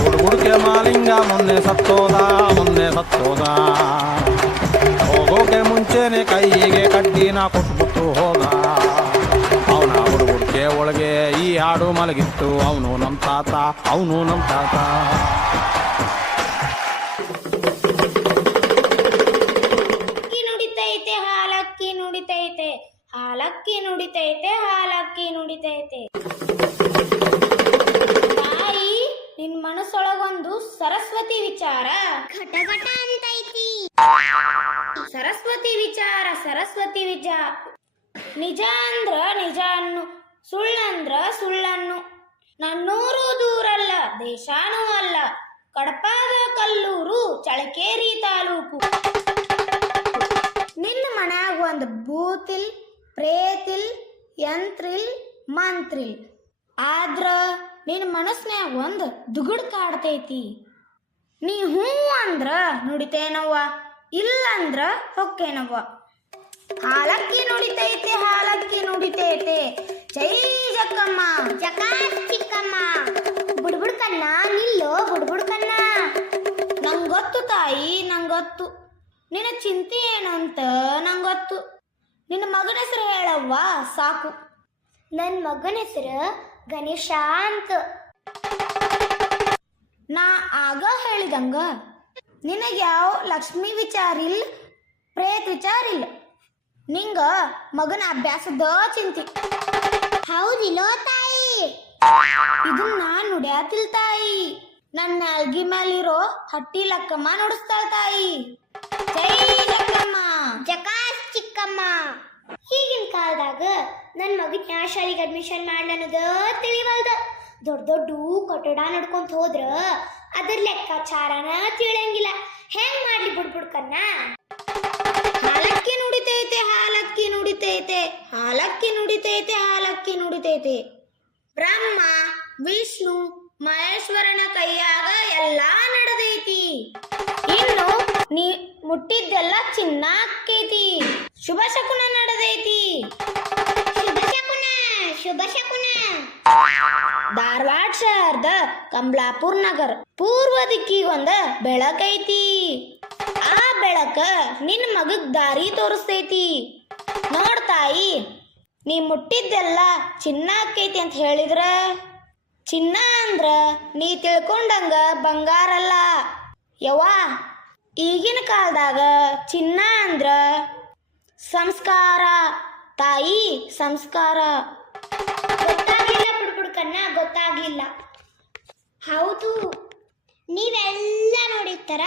ಹುಡುಗುಡ್ಕೆ ಮಾಲಿಂಗ ಮೊನ್ನೆ ಸತ್ತೋದ ಹೋಗೋಕೆ ಮುಂಚೆನೆ ಕೈಗೆ ಕಡ್ಡಿನ ಕೊಟ್ಬಿಟ್ಟು ಹೋದ. ಅವನ ಹುಡುಗುಡ್ಕೆ ಒಳಗೆ ಈ ಹಾಡು ಮಲಗಿತ್ತು, ಅವನು ನಮ್ಮ ತಾತ. ಹಾಲಕ್ಕಿ ನುಡಿತೈತೆ. ತಾಯಿ, ನಿನ್ ಮನಸ್ಸೊಳಗೊಂದು ಸರಸ್ವತಿ ವಿಚಾರ ಘಟಘಟ ಅಂತೈತಿ. ಸರಸ್ವತಿ ವಿಚಾರ ನಿಜ ಅಂದ್ರ ನಿಜ ಅನ್ನು, ಸುಳ್ಳಂದ್ರ ಸುಳ್ಳನ್ನು. ನನ್ನೂರು ದೂರಲ್ಲ, ದೇಶಾನೂ ಅಲ್ಲ, ಕಡಪಾದ ಕಲ್ಲೂರು, ಚಳಕೇರಿ ತಾಲೂಕು. ನಿನ್ನ ಮನ್ಯಾಗ ಒಂದು ಭೂತಿಲ್, ಪ್ರೇತಿಲ್, ಯಂತ್ರಿಲ್, ಮಂತ್ರಿಲ್. ಆದ್ರ ನಿನ್ನ ಮನಸ್ನ್ಯಾಗ ಒಂದು ದುಗುಡ್ ಕಾಡ್ತೈತಿ. ನೀ ಹೂ ಅಂದ್ರ ನುಡಿತೇನವ್ವ, ಇಲ್ಲಂದ್ರ ಹೊಕ್ಕೇನವ್ವ. ಹಾಲಕ್ಕಿ ನುಡಿತೈತೆ. ಜೈ ಜಕ್ಕಮ್ಮ, ಜಕಾಸ್ ಚಿಕ್ಕಮ್ಮ. ಬುಡ್ಬುಡ್ಕನ್ನ ನಿಲ್ಲೋ ಬುಡ್ಬುಡ್ಕನ್ನ. ನಂಗೊತ್ತು ತಾಯಿ, ನಂಗೊತ್ತು ನಿನ್ನ ಚಿಂತೆ ಏನಂತ ನಂಗೊತ್ತು. ನಿನ್ನ ಮಗನ ಹೆಸರು ಹೇಳವ್ವ ಸಾಕು. ನನ್ನ ಮಗನ ಹೆಸರು ಗಣೇಶ ಅಂತ. ನಾ ಆಗ ಹೇಳಿದಂಗ ನಿನಗೆ ಯಾವ ಲಕ್ಷ್ಮಿ ವಿಚಾರ ಇಲ್ಲ, ಪ್ರೇತ್ ವಿಚಾರ ಇಲ್ಲ. ನಿಂಗ ಮಗನ ಅಭ್ಯಾಸದ ಚಿಂತಿ. ಹೌದಿಲ್ಲೋ ತಾಯಿ? ಇದನ್ನ ನಾನು ನುಡ್ಯಾತಿಲ್ ತಾಯಿ. ನನ್ನ ನಾಲ್ಗಿ ಮೇಲಿರೋ ಹಟ್ಟಿ ಲಕ್ಕಮ್ಮ ನುಡಿಸ್ತಾಳ ತಾಯಿ. ಜೈ ಲಕ್ಕಮ್ಮ, ಜಕಾಸ್ ಚಿಕ್ಕಮ್ಮ. ಈಗಿನ ಕಾಲದಾಗ ನನ್ನ ಮಗನ ಯಾವ ಶಾಲೆಗೆ ಅಡ್ಮಿಷನ್ ಮಾಡ್ಲನ್ನೋದ ತಿಳಿವಲ್ದ. ದೊಡ್ಡ ಕಟ್ಟಡ ನಡ್ಕೊಂತ ಹೋದ್ರ ಅದ್ರ ಲೆಕ್ಕಾಚಾರನ ತಿಳಿಯಂಗಿಲ್ಲ. ಹೆಂಗ್ ಮಾಡ್ಲಿ ಬುಡ್ಬುಡ್ಕನ್ನ? ಹಾಲಕ್ಕಿ ನುಡಿತೈತೆ. ಬ್ರಹ್ಮ ವಿಷ್ಣು ಮಹೇಶ್ವರನ ಕೈಯಾಗ ಎಲ್ಲಾ ನಡೆದೈತಿ. ಇನ್ನು ನೀ ಮುಟ್ಟಿದ್ದೆಲ್ಲ ಚಿನ್ನ ಆಕ್ಕೈತಿ. ಶುಭ ಶಕುನ ನಡೆದೈತಿ. ಶುಭ ಶಕುನ. ಧಾರವಾಡ ಶಹರದ ಕಂಬ್ಲಾಪುರ್ ನಗರ ಪೂರ್ವ ದಿಕ್ಕಿಗೊಂದ ಬೆಳಕೈತಿ. ಆ ಬೆಳಕ ನಿನ್ನ ಮಗಗ್ ದಾರಿ ತೋರಿಸ್ತೈತಿ. ನೋಡ್ತಾಯಿ, ನೀ ಮುಟ್ಟಿದ್ದೆಲ್ಲ ಚಿನ್ನ ಆಕ್ಕೈತಿ ಅಂತ ಹೇಳಿದ್ರ, ಚಿನ್ನ ಅಂದ್ರ ನೀ ತಿಳ್ಕೊಂಡಂಗ ಬಂಗಾರಲ್ಲ ಯವ್ವ. ಈಗಿನ ಕಾಲದಾಗ ಚಿನ್ನ ಅಂದ್ರ ಸಂಸ್ಕಾರ ತಾಯಿ, ಸಂಸ್ಕಾರ. ಗೊತ್ತಾಗ್ಲಿಲ್ಲ ಬುಡ್ಬುಡ್ಕನ್ನ, ಗೊತ್ತಾಗ್ಲಿಲ್ಲ. ಹೌದು, ನೀವೆಲ್ಲ ನೋಡಿರ್ತಾರ.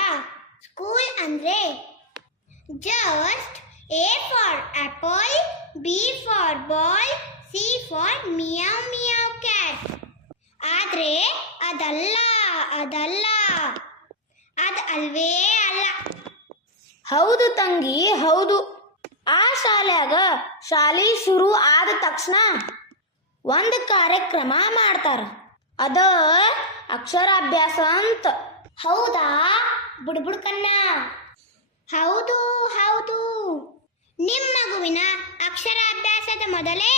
ಸ್ಕೂಲ್ ಅಂದ್ರೆ just A for apple, B for ball, C for meow meow cat. ಆದ್ರೆ ಅದಲ್ಲ, ಅದು ಅಲ್ವೇ ಅಲ್ಲ. ಹೌದು ತಂಗಿ, ಹೌದು. ಆ ಶಾಲ್ಯಾಗ ಶಾಲಿ ಶುರು ಆದ ತಕ್ಷಣ ಒಂದು ಕಾರ್ಯಕ್ರಮ ಮಾಡ್ತಾರ. ಅದ ಅಕ್ಷರಾಭ್ಯಾಸ ಅಂತ. ಹೌದಾ ಬುಡ್ಬುಡ್ಕನ್ನ? ಹೌದು. ನಿಮ್ಮ ಮಗುವಿನ ಅಕ್ಷರಾಭ್ಯಾಸದ ಮೊದಲೇ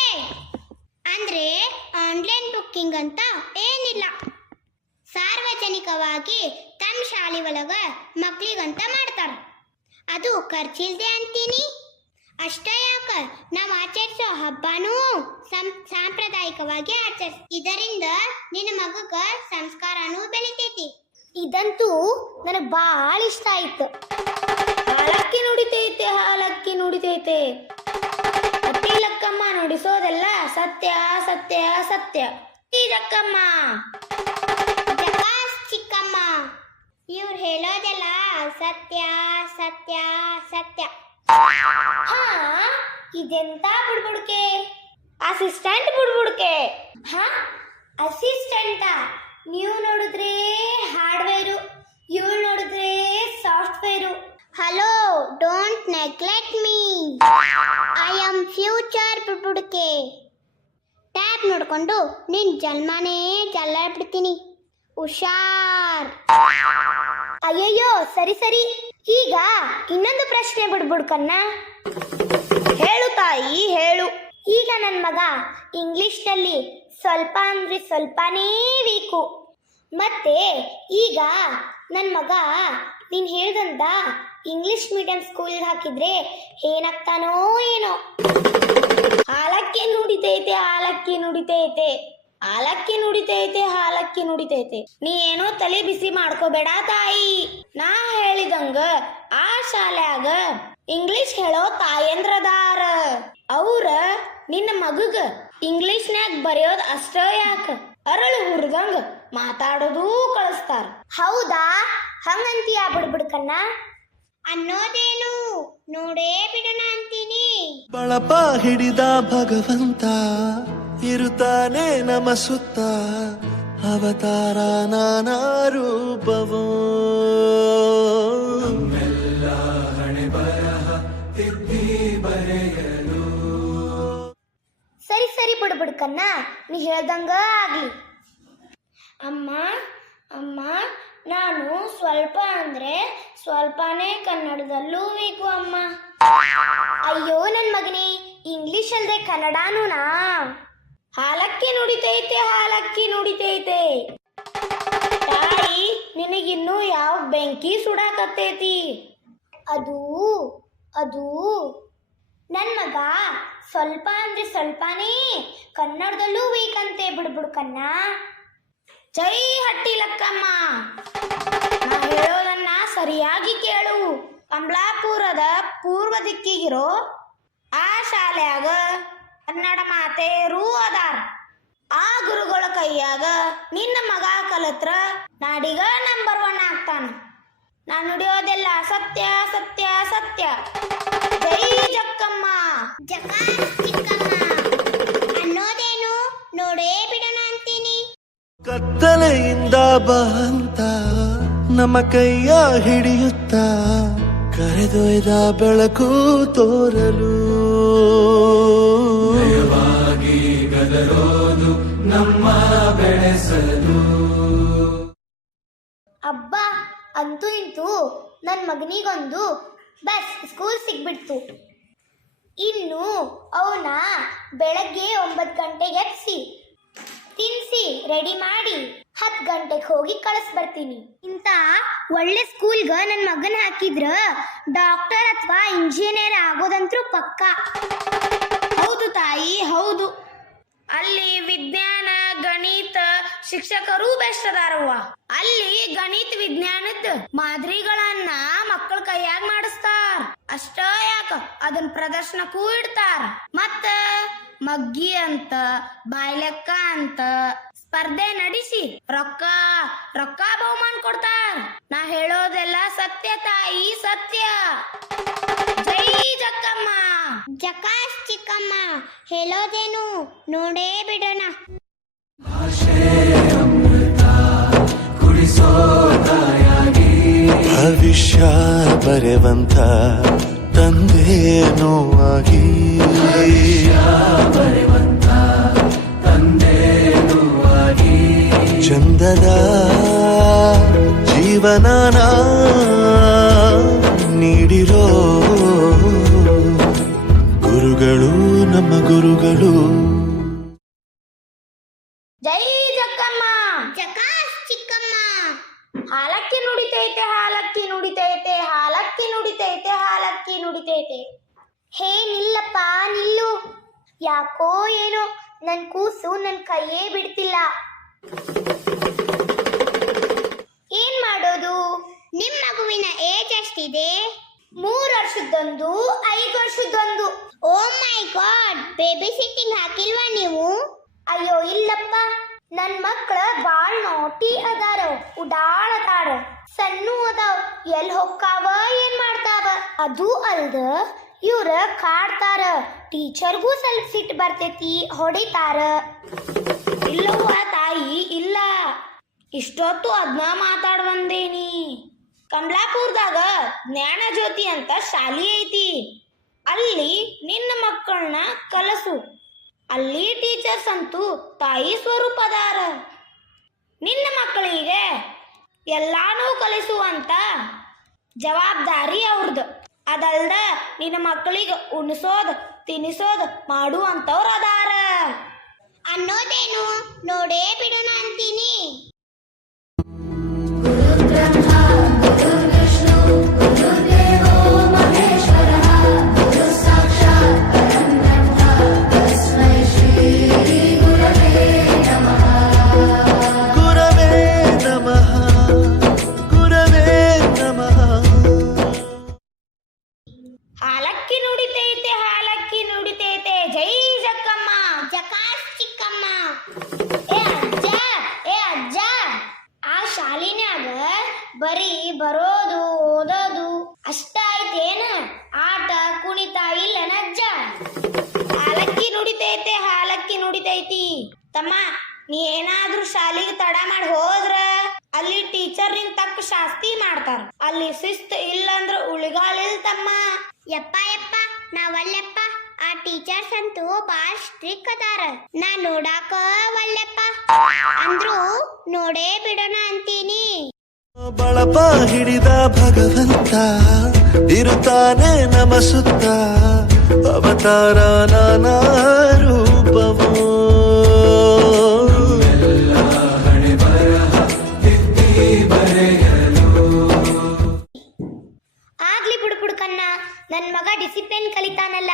ಅಂದ್ರೆ ಆನ್ಲೈನ್ ಬುಕ್ಕಿಂಗ್ ಅಂತ ಏನಿಲ್ಲ. ಸಾರ್ವಜನಿಕವಾಗಿ ತಮ್ಮ ಶಾಲೆ ಒಳಗ ಮಕ್ಳಿಗಂತ ಮಾಡ್ತಾರ. ಅದು ಖರ್ಚಿಲ್ದೆ ಅಂತೀನಿ. ಅಷ್ಟೇ ಯಾಕ, ನಾವು ಆಚರಿಸೋ ಹಬ್ಬನೂ ಸಾಂಪ್ರದಾಯಿಕವಾಗಿ ಇದರಿಂದ ನಿನ್ನ ಮಗುಗ ಸಂಸ್ಕಾರನೂ ಬೆಳಿತೈತಿ. ಇದಂತೂ ನನಗೆ ಭಾಳ ಇಷ್ಟ ಆಯ್ತು. ಹಾಲಕ್ಕಿ ನುಡಿತೈತೆ. ಹಟ್ಟಿ ಲಕ್ಕಮ್ಮ ನುಡಿಸೋದೆಲ್ಲ ಸತ್ಯ. ಈ ಲಕ್ಕಮ್ಮ, ಜಕಾಸ್ ಚಿಕ್ಕಮ್ಮ. ಇವ್ರು ಹೇಳೋದೆಲ್ಲ ಸತ್ಯ. ಹಾ, ಇದೆಂತ ಬುಡ್ಬುಡ್ಕೆ? ಅಸಿಸ್ಟೆಂಟ್ ಬುಡ್ಬುಡ್ಕೆ. ಹಾ, ಅಸಿಸ್ಟೆಂಟಾ? ನೀವು ನೋಡಿದ್ರೆ ಹಾರ್ಡ್ವೇರು, ಇವಳು ನೋಡಿದ್ರೆ software. Hello, don't neglect me. I am future ಬುಡ್ಬುಡ್ಕೆ. ಟ್ಯಾಬ್ ನೋಡ್ಕೊಂಡು ನಿನ್ ಜಲ್ಮಾನೇ ಜಲ್ಲಾಡ್ಬಿಡ್ತೀನಿ. ಹುಷಾರ್. ಅಯ್ಯಯ್ಯೋ, ಸರಿ. ಈಗ ಇನ್ನೊಂದು ಪ್ರಶ್ನೆ ಬುಡ್ಬುಡ್ಕನ್ನ. ಹೇಳು ತಾಯಿ, ಈಗ ನನ್ನ ಮಗ ಇಂಗ್ಲಿಷ್ನಲ್ಲಿ ಸ್ವಲ್ಪ ಅಂದರೆ ಸ್ವಲ್ಪನೇ ವೀಕು. ಮತ್ತೆ ಈಗ ನನ್ನ ಮಗ ನೀನು ಹೇಳ್ದಂತ ಇಂಗ್ಲಿಷ್ ಮೀಡಿಯಂ ಸ್ಕೂಲ್ಗೆ ಹಾಕಿದ್ರೆ ಏನಾಗ್ತಾನೋ ಏನೋ. ಹಾಲಕ್ಕಿ ನುಡಿತೈತೆ, ಹಾಲಕ್ಕಿ ನುಡಿತೈತೆ, ಹಾಲಕ್ಕಿ ನುಡಿತೈತೆ, ಹಾಲಕ್ಕಿ ನುಡಿತೈತೆ. ನೀ ಏನೋ ತಲೆ ಬಿಸಿ ಮಾಡ್ಕೋಬೇಡ ತಾಯಿ. ನಾ ಹೇಳಿದಂಗ ಆ ಶಾಲ್ಯಾಗ ಇಂಗ್ಲಿಷ್ ಹೇಳೋ ತಾಯಂದ್ರದಾರ. ಅವ್ರ ನಿನ್ನ ಮಗಗ ಇಂಗ್ಲಿಷ್ನ್ಯಾಗ ಬರೆಯೋದು ಅಷ್ಟ ಯಾಕ, ಅರಳು ಹುರ್ದಂಗ ಮಾತಾಡೋದು ಕಳಿಸ್ತಾರ. ಹೌದಾ? ಹಂಗಂತೀಯ ಬಿಡ್ಬಿಡ್ಕನ್ನ? ಅನ್ನೋದೇನು ನೋಡೇ ಬಿಡೋಣ ಅಂತೀನಿ. ಬಳಪ ಹಿಡಿದ ಭಗವಂತ ಇರುತ್ತಾನೆ ನಮ ಸುತ್ತ, ಅವತಾರ ನಾನಾ ರೂಪವೋ. ಹಣೆ ಬರಹ ತಿದ್ದಿ ಬರೆಯಲು. ಸರಿ ಸರಿ ಬಿಡ್ಬಿಡ್ಕನ್ನ, ನೀ ಹೇಳ್ದಂಗ ಆಗ್ಲಿ. ಅಮ್ಮ ಅಮ್ಮ, ನಾನು ಸ್ವಲ್ಪ ಅಂದ್ರೆ ಸ್ವಲ್ಪನೇ ಕನ್ನಡದಲ್ಲೂ ವೀಕು ಅಮ್ಮ. ಅಯ್ಯೋ ನನ್ನ ಮಗನೇ, ಇಂಗ್ಲಿಷ್ ಅಲ್ದೆ ಕನ್ನಡನೂನಾ? ಹಾಲಕ್ಕಿ ನುಡಿತೈತೆ, ಹಾಲಕ್ಕಿ ನುಡಿತೈತೆ. ತಾಯಿ, ನಿನಗಿನ್ನೂ ಯಾವ ಬೆಂಕಿ ಸುಡಾಕತ್ತೈತಿ? ಅದು ಅದು ನನ್ನ ಮಗ ಸ್ವಲ್ಪ ಅಂದ್ರೆ ಸ್ವಲ್ಪನೇ ಕನ್ನಡದಲ್ಲೂ ವೀಕಂತೆ ಬಿಡ್ಬಿಡ್ಕನ್ನ. ಜೈ ಹಟ್ಟಿ ಲಕ್ಕಮ್ಮ, ನಾ ಹೇಳೋದನ್ನ ಸರಿಯಾಗಿ ಕೇಳು. ಕಮಲಾಪುರದ ಪೂರ್ವ ದಿಕ್ಕಿಗಿರೋ ಆ ಶಾಲ್ಯಾಗ ಕನ್ನಡ ಮಾತೆಯರೂ ಅದಾರ. ಆ ಗುರುಗಳ ಕೈಯಾಗ ನಿನ್ನ ಮಗ ಕಲತ್ರ ನಾಡಿಗ ನಂಬರ್ 1 ಆಗ್ತಾನ. ನಾನು ನುಡಿಯೋದೆಲ್ಲ ಸತ್ಯ ಸತ್ಯ ಸತ್ಯ. ಜೈ ಜಕ್ಕಮ್ಮ. ಅನ್ನೋದೇನು ನೋಡೇ ಬಿಡೋಣ ಅಂತೀನಿ. ಕತ್ತಲೆಯಿಂದ ಬಂತ ನಮ್ಮ ಕೈಯ ಹಿಡಿಯುತ್ತ, ಕರೆದೊಯ್ದ ಬೆಳಕು ತೋರಲು. ಗದರೋದು ನಮ್ಮ ಬೆಳೆಸಲು. ಅಬ್ಬ, ಅಂತೂ ಇಂತೂ ನನ್ನ ಮಗನಿಗೊಂದು ಬಸ್ ಸ್ಕೂಲ್ ಸಿಗ್ಬಿಡ್ತು. ಇನ್ನು ಅವನ ಬೆಳಗ್ಗೆ 9 ಗಂಟೆಗೆ ಎಬ್ಸಿ ತಿನ್ಸಿ ರೆಡಿ ಮಾಡಿ 10 ಗಂಟೆಗೆ ಹೋಗಿ ಕಳಿಸ್ಬರ್ತೀನಿ. ಇಂಥ ಒಳ್ಳೆ ಸ್ಕೂಲ್ಗೆ ನನ್ನ ಮಗನ ಹಾಕಿದ್ರ ಡಾಕ್ಟರ್ ಅಥವಾ ಇಂಜಿನಿಯರ್ ಆಗೋದಂತೂ ಪಕ್ಕ. ಹೌದು ತಾಯಿ, ಹೌದು. ಅಲ್ಲಿ ವಿಜ್ಞಾನ ಗಣಿತ ಶಿಕ್ಷಕರು ಬೆಸ್ಟ್ ಅದಾರವ್ವ. ಅಲ್ಲಿ ಗಣಿತ ವಿಜ್ಞಾನದ ಮಾದರಿಗಳನ್ನ ಮಕ್ಕಳ ಕೈಯಾಗ ಮಾಡಿಸ್ತಾರ. ಅಷ್ಟ ಯಾಕ, ಅದನ್ನ ಪ್ರದರ್ಶನಕ್ಕೂ ಇಡ್ತಾರ. ಮತ್ತ ಮಗ್ಗಿ ಅಂತ ಬಾಯ್ಲೆಕ್ಕ ಅಂತ ಸ್ಪರ್ಧೆ ನಡೆಸಿ ರೊಕ್ಕ ರೊಕ್ಕ ಬಹುಮಾನ ಕೊಡ್ತಾರ. ನಾ ಹೇಳೋದೆಲ್ಲ ಸತ್ಯ ತಾಯಿ, ಸತ್ಯ. ಜೈ ಜಕ್ಕಮ್ಮ. ಜಕಾಸ್ ಚಿಕ್ಕಮ್ಮ, ಹೇಳೋದೇನು ನೋಡೇ ಬಿಡೋಣ. ಭವಿಷ್ಯ ಬರೆವಂತ ತಂದೇನೋ ಆಗಿ, ಚಂದದ ಜೀವನನ ನೀಡಿರೋ ಗುರುಗಳು ನಮ್ಮ ಗುರುಗಳು. ಜೈ ಜಕ್ಕಮ್ಮ. ಜಕಾಸ್ ಚಿಕ್ಕಮ್ಮ. ಹಾಲಕ್ಕಿ ನುಡಿತೈತೆ, ಹಾಲಕ್ಕಿ ನುಡಿತೈತೆ, ಹಾಲಕ್ಕಿ ನುಡಿತೈತೆ, ಹಾಲಕ್ಕಿ ನುಡಿತೈತೆ. ಹೇ ನಿಲ್ಲಪ್ಪ, ನಿಲ್ಲು. ಯಾಕೋ ಏನೋ ನನ್ ಕೂಸು ನನ್ ಕೈಯೇ ಬಿಡ್ತಿಲ್ಲ. ಏನ್ ಮಾಡೋದು? ನಿಮ್ ಮಗುವಿನ ಏಜ್ ಎಷ್ಟಿದೆ? 3 ವರ್ಷದೊಂದು, 5 ವರ್ಷದೊಂದು. ಓ ಮೈ ಗಾಡ್, ಬೇಬಿ ಸಿಟ್ಟಿಂಗ್ ಹಾಕಿಲ್ವಾ ನೀವು? ಅಯ್ಯೋ ಇಲ್ಲಪ್ಪ, ನನ್ ಮಕ್ಳ ಬಾಳ್ ನೋಟಿ ಅದಾರ, ಉಡಾಳ್ ಅದಾರ, ಸಣ್ಣ ಅದಾವ. ಎಲ್ ಹೊಕ್ಕಾವ ಏನ್ ಮಾಡ್ತಾವ? ಅದು ಅಲ್ದ ಇವ್ರ ಕಾಡ್ತಾರ. ಟೀಚರ್ಗೂ ಸ್ವಲ್ಪ ಸಿಟ್ಟು ಬರ್ತೈತಿ, ಹೊಡಿತಾರ. ಇಲ್ಲವ್ವ ತಾಯಿ, ಇಲ್ಲ. ಇಷ್ಟೊತ್ತು ಅದನ್ನ ಮಾತಾಡ್ ಬಂದೇನಿ. ಕಮಲಾಪುರದಾಗ ಜ್ಞಾನ ಜ್ಯೋತಿ ಅಂತ ಶಾಲಿ ಐತಿ. ಅಲ್ಲಿ ನಿನ್ನ ಮಕ್ಕಳನ್ನ ಕಲಸು. ಅಲ್ಲಿ ಟೀಚರ್ಸ್ ಅಂತೂ ತಾಯಿ ಸ್ವರೂಪದಾರ. ನಿನ್ನ ಮಕ್ಕಳಿಗೆ ಎಲ್ಲಾನು ಕಲಿಸುವಂತ ಜವಾಬ್ದಾರಿ ಅವ್ರದ್ದು. ಅದಲ್ದ ನಿನ್ನ ಮಕ್ಕಳಿಗೆ ಉಣಿಸೋದು ತಿನಿಸೋದು ಮಾಡುವಂತವ್ರ ಅದಾರ ಅನ್ನೋದೇನು ನೋಡೇ ಬಿಡೋಣ ಅಂತೀನಿ. ಗುರವೇ ನಮಃ ಗುರವೇ ನಮಃ. ಹಾಲಕ್ಕಿ ನುಡಿತೈತೆ ಹಾಲಕ್ಕಿ ನುಡಿತೈತೆ ಜೈ ಜಕ್ಕಮ್ಮ. ಜಕಾಸ್ ಚಿಕ್ಕಮ್ಮ. ಏ ಅಜ್ಜ ಆ ಶಾಲಿನ್ಯಾಗ ಬರೀ ಬರೋದು ಓದೋದು ಅಷ್ಟ ಐತೇನ? ಆಟ ಕುಣಿತ ಇಲ್ಲನ ಅಜ್ಜ? ಹಾಲಕ್ಕಿ ನುಡಿತೈತೆ ಹಾಲಕ್ಕಿ ನುಡಿತೈತಿ. ತಮ್ಮ ನೀ ಏನಾದ್ರೂ ಶಾಲಿಗೆ ತಡ ಮಾಡಿ ಹೋದ್ರ ಅಲ್ಲಿ ಟೀಚರ್ ನಿನ್ ತಕ್ಕ ಶಾಸ್ತಿ ಮಾಡ್ತಾರ. ಅಲ್ಲಿ ಶಿಸ್ತು ಇಲ್ಲಂದ್ರ ಉಳಿಗಾಲಿಲ್ ತಮ್ಮ. ಯಪ್ಪ ನಾವಲ್ಲಪ್ಪ. ಆ ಟೀಚರ್ಸ್ ಅಂತೂ ಬಾಳ್ ಸ್ಟ್ರಿಕ್ ಅದಾರ. ನಾ ನೋಡಾಕ ಒಲ್ಲೆಪ್ಪ ಅಂದ್ರು ನೋಡೇ ಬಿಡೋಣ ಅಂತೀನಿ. ಬಳಪ ಹಿಡಿದ ಭಗವಂತ ಇರುತ್ತಾನೆ ನಮ ಸುತ್ತ, ಅವತಾರ ನಾನಾ ರೂಪವೋ. ಆಗ್ಲಿ ಬುಡ್ಕನ್ನ ನನ್ ಮಗ ಡಿಸಿಪ್ಲಿನ್ ಕಲಿತಾನಲ್ಲ.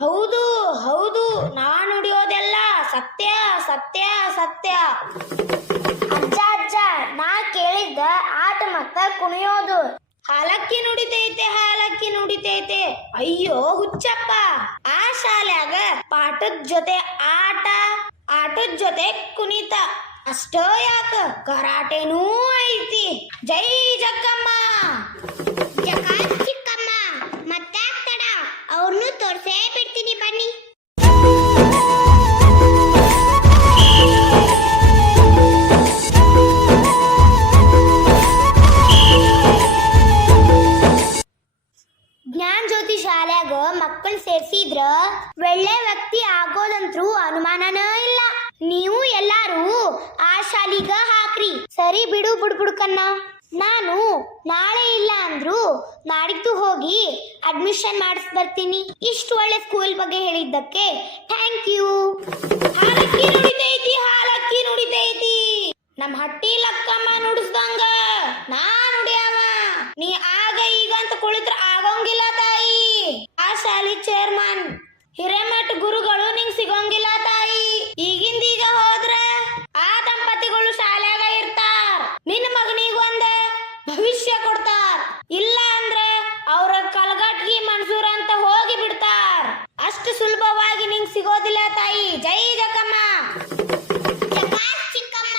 ಹೌದು ಹೌದು ನಾ ನುಡಿಯೋದೆಲ್ಲ ಸತ್ಯ ಸತ್ಯ ಸತ್ಯ. ಅಜ್ಜ ನಾ ಕೇಳಿದ್ದ ಆಟ ಮತ್ತ ಕುಣಿಯೋದು. ಹಾಲಕ್ಕಿ ನುಡಿತೈತೆ ಹಾಲಕ್ಕಿ ನುಡಿತೈತೆ. ಅಯ್ಯೋ ಹುಚ್ಚಪ್ಪ, ಆ ಶಾಲ್ಯಾಗ ಪಾಠದ ಜೊತೆ ಆಟ, ಆಟದ ಜೊತೆ ಕುಣಿತ ಅಷ್ಟೋ ಯಾಕ ಕರಾಟೆನೂ ಐತಿ. ಜೈ ಜಕ್ಕಮ್ಮ. ಜಕಾಸ್ ಚಿಕ್ಕಮ್ಮ. ಮತ್ತಾಕ್ ತಡ, ಅವ್ರನ್ನೂ ತೋರ್ಸೇ ಬಿಡ್ತೀನಿ ಬನ್ನಿ. ಜ್ಞಾನ ಜ್ಯೋತಿ ಶಾಲ್ಯಾಗ ಮಕ್ಕಳು ಸೇರ್ಸಿದ್ರ ಒಳ್ಳೆ ವ್ಯಕ್ತಿ ಆಗೋದಂತ್ರು ಅನುಮಾನನ ಇಲ್ಲ. ನೀವು ಎಲ್ಲಾರು ಆ ಶಾಲಿಗ ಹಾಕ್ರಿ. ಸರಿ ಬಿಡು ಬುಡ್ಕನ್ನ. ನಾನು ನಾಳೆ ಇಲ್ಲ ಅಂದ್ರು ನಾಡಿದ್ದು ಹೋಗಿ ಅಡ್ಮಿಷನ್ ಮಾಡಿಸ್ ಬರ್ತೀನಿ. ಇಷ್ಟು ಒಳ್ಳೆ ಸ್ಕೂಲ್ ಬಗ್ಗೆ ಹೇಳಿದ್ದಕ್ಕೆ ಥ್ಯಾಂಕ್ ಯು. ಹಾಲಕ್ಕಿ ನುಡಿತೈತಿ ಹಾಲಕ್ಕಿ ನುಡಿತೈತಿ. ನಮ್ ಹಟ್ಟಿ ಲಕ್ಕಮ್ಮ ನುಡಿಸ್ದಂಗ ನಾ ನುಡಿಯವ. ನೀ ಆಗ ಈಗ ಅಂತ ಕುಳಿತ್ರ ಆಗೋಂಗಿಲ್ಲ ತಾಯಿ. ಆ ಶಾಲಿ ಚೇರ್ಮನ್ ಹಿರೇಮಠ ಗುರುಗಳು ನಿಂಗ್ ಸಿಗೋಂಗಿಲ್ಲ ತಾಯಿ. ಈಗಿಂದೀಗ ಹೋದ್ರ ಆ ದಂಪತಿಗಳು ಶಾಲ್ಯಾಗ ಇರ್ತಾರ. ನಿನ್ನ ಮಗನಿಗೊಂದ ಭವಿಷ್ಯ ಕೊಡ್ತಾರ. ಇಲ್ಲ ಅಂದ್ರ ಅವ್ರ ಕಲ್ಗಟ್ಗಿ ಮನ್ಸೂರ್ ಅಂತ ಹೋಗಿ ಬಿಡ್ತಾರ. ಅಷ್ಟು ಸುಲಭವಾಗಿ ನಿಂಗ್ ಸಿಗೋದಿಲ್ಲ ತಾಯಿ. ಜೈ ಜಕ್ಕಮ್ಮ. ಜಕಾಸ್ ಚಿಕ್ಕಮ್ಮ.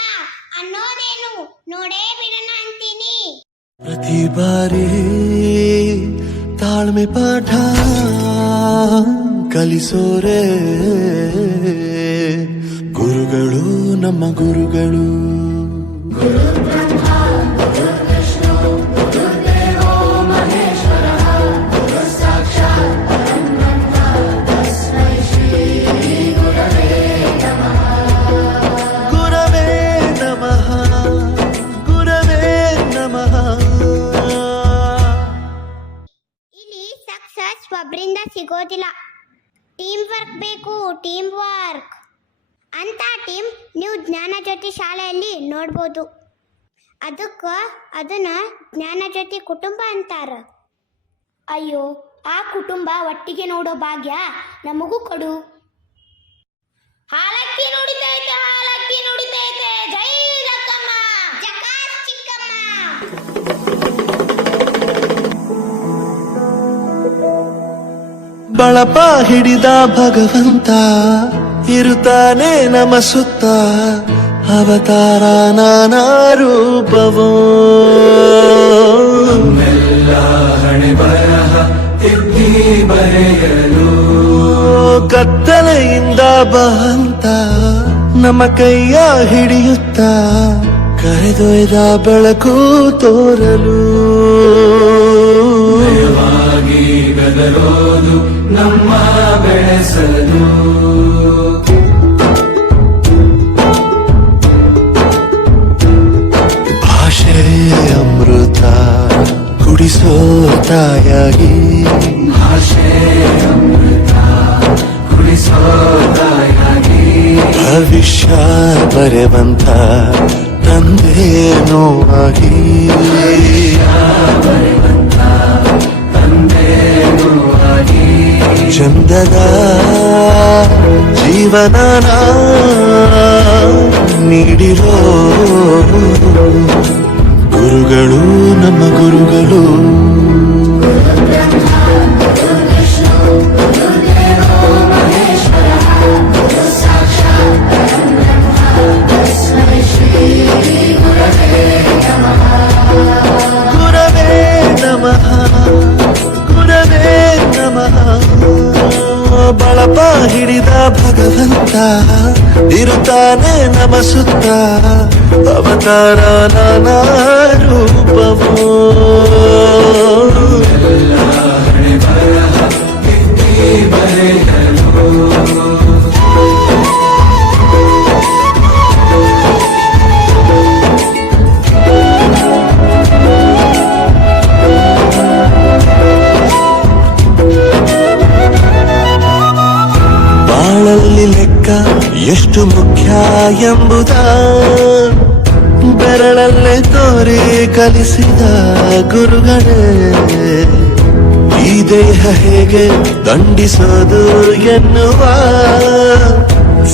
ಅನ್ನೋದೇನು ನೋಡೇ ಬಿಡೋಣ ಅಂತೀನಿ. ಪ್ರತಿ ಬಾರಿ ತಾಳ್ಮೆ ಪಾಠ ಕಲಿಸೋರೆ ಗುರುಗಳು ನಮ್ಮ ಗುರುಗಳು. ಗುರವೇ ನಮಃ ಗುರವೇ ನಮಃ. ಇಲ್ಲಿ ಸಕ್ಸಸ್ ಒಬ್ರಿಂದ ಸಿಗೋದಿಲ್ಲ. ಟೀಮ್ ವರ್ಕ್ ಬೇಕು, ಟೀಮ್ ವರ್ಕ್. ಅಂತ ಟೀಮ್ ನೀವು ಜ್ಞಾನ ಜ್ಯೋತಿ ಶಾಲೆಯಲ್ಲಿ ನೋಡ್ಬೋದು. ಅದನ್ನ ಜ್ಞಾನ ಜ್ಯೋತಿ ಕುಟುಂಬ ಅಂತಾರ. ಅಯ್ಯೋ, ಆ ಕುಟುಂಬ ಒಟ್ಟಿಗೆ ನೋಡೋ ಭಾಗ್ಯ ನಮಗೂ ಕೊಡು. ಹಾಲಕ್ಕಿ ನುಡಿತೈತೆ ಹಾಲಕ್ಕಿ ನುಡಿತೈತೆ. ಜೈ ಜಕ್ಕಮ್ಮ. ಜಕಾಸ್ ಚಿಕ್ಕಮ್ಮ. ಬಳಪ ಹಿಡಿದ ಭಗವಂತ ಇರುತ್ತಾನೆ ನಮ ಸುತ್ತ, ಅವತಾರ ನಾನಾ ರೂಪವೋ. ಕತ್ತಲೆಯಿಂದ ಬಹಂತ ನಮ್ಮ ಕೈಯ ಹಿಡಿಯುತ್ತ, ಕರೆದೊಯ್ದ ಬೆಳಕು ತೋರಲು. ಬೆದರೋದು ನಮ್ಮ ಬೆಳೆಸಲು. ಭಾಷೆ ಅಮೃತ ಕುಡಿಸೋ ತಾಯಾಗಿ, ಭಾಷೆ ಅಮೃತ ಬರೆವಂತ ತಂದೇನೋ ಆಗಿ ಚಂದದ ಜೀವನನ ನೀಡಿರೋ ಗುರುಗಳು ನಮ್ಮ ಗುರುಗಳು ಗುರವೇ ನಮಃ ಗುರವೇ ನಮಃ ಬಳಪ ಹಿಡಿದ ಭಗವಂತ ಇರುತ್ತಾನೆ ನಮ ಸುತ್ತ ಅವತಾರ ನಾನಾ ರೂಪವೋ ಬಾಳಲ್ಲಿ ಲೆಕ್ಕ ಎಷ್ಟು ಮುಖ್ಯ ಎಂಬುದ ಬೆರಳಲ್ಲೇ ತೋರಿ ಕಲಿಸಿದ ಗುರುಗಳೇ ಈ ದೇಹ ಹೇಗೆ ದಂಡಿಸೋದು ಎನ್ನುವ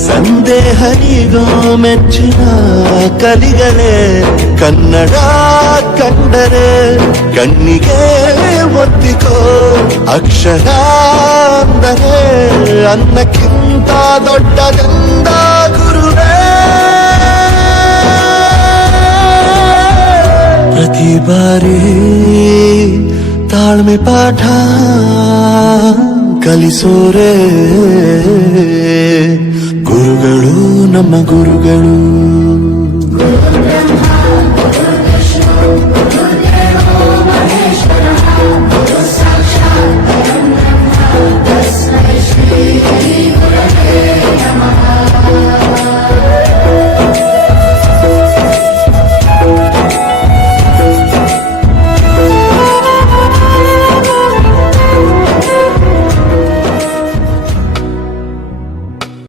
ಸಂದೇಹನಿಗೋ ಮೆಚ್ಚಿನ ಕಲಿಗಳೇ ಕನ್ನಡ ಕಂಡರೆ ಕಣ್ಣಿಗೆ ಒತ್ತಿಕೋ ಅಕ್ಷರ ಅಂದರೆ ಅನ್ನಕ್ಕಿಂತ ದೊಡ್ಡದೆಂದ ಗುರುವೇ ಪ್ರತಿ ಬಾರಿ ತಾಳ್ಮೆ ಪಾಠ ಕಲಿಸೋರೆ ಗುರುಗಳು ನಮ್ಮ ಗುರುಗಳು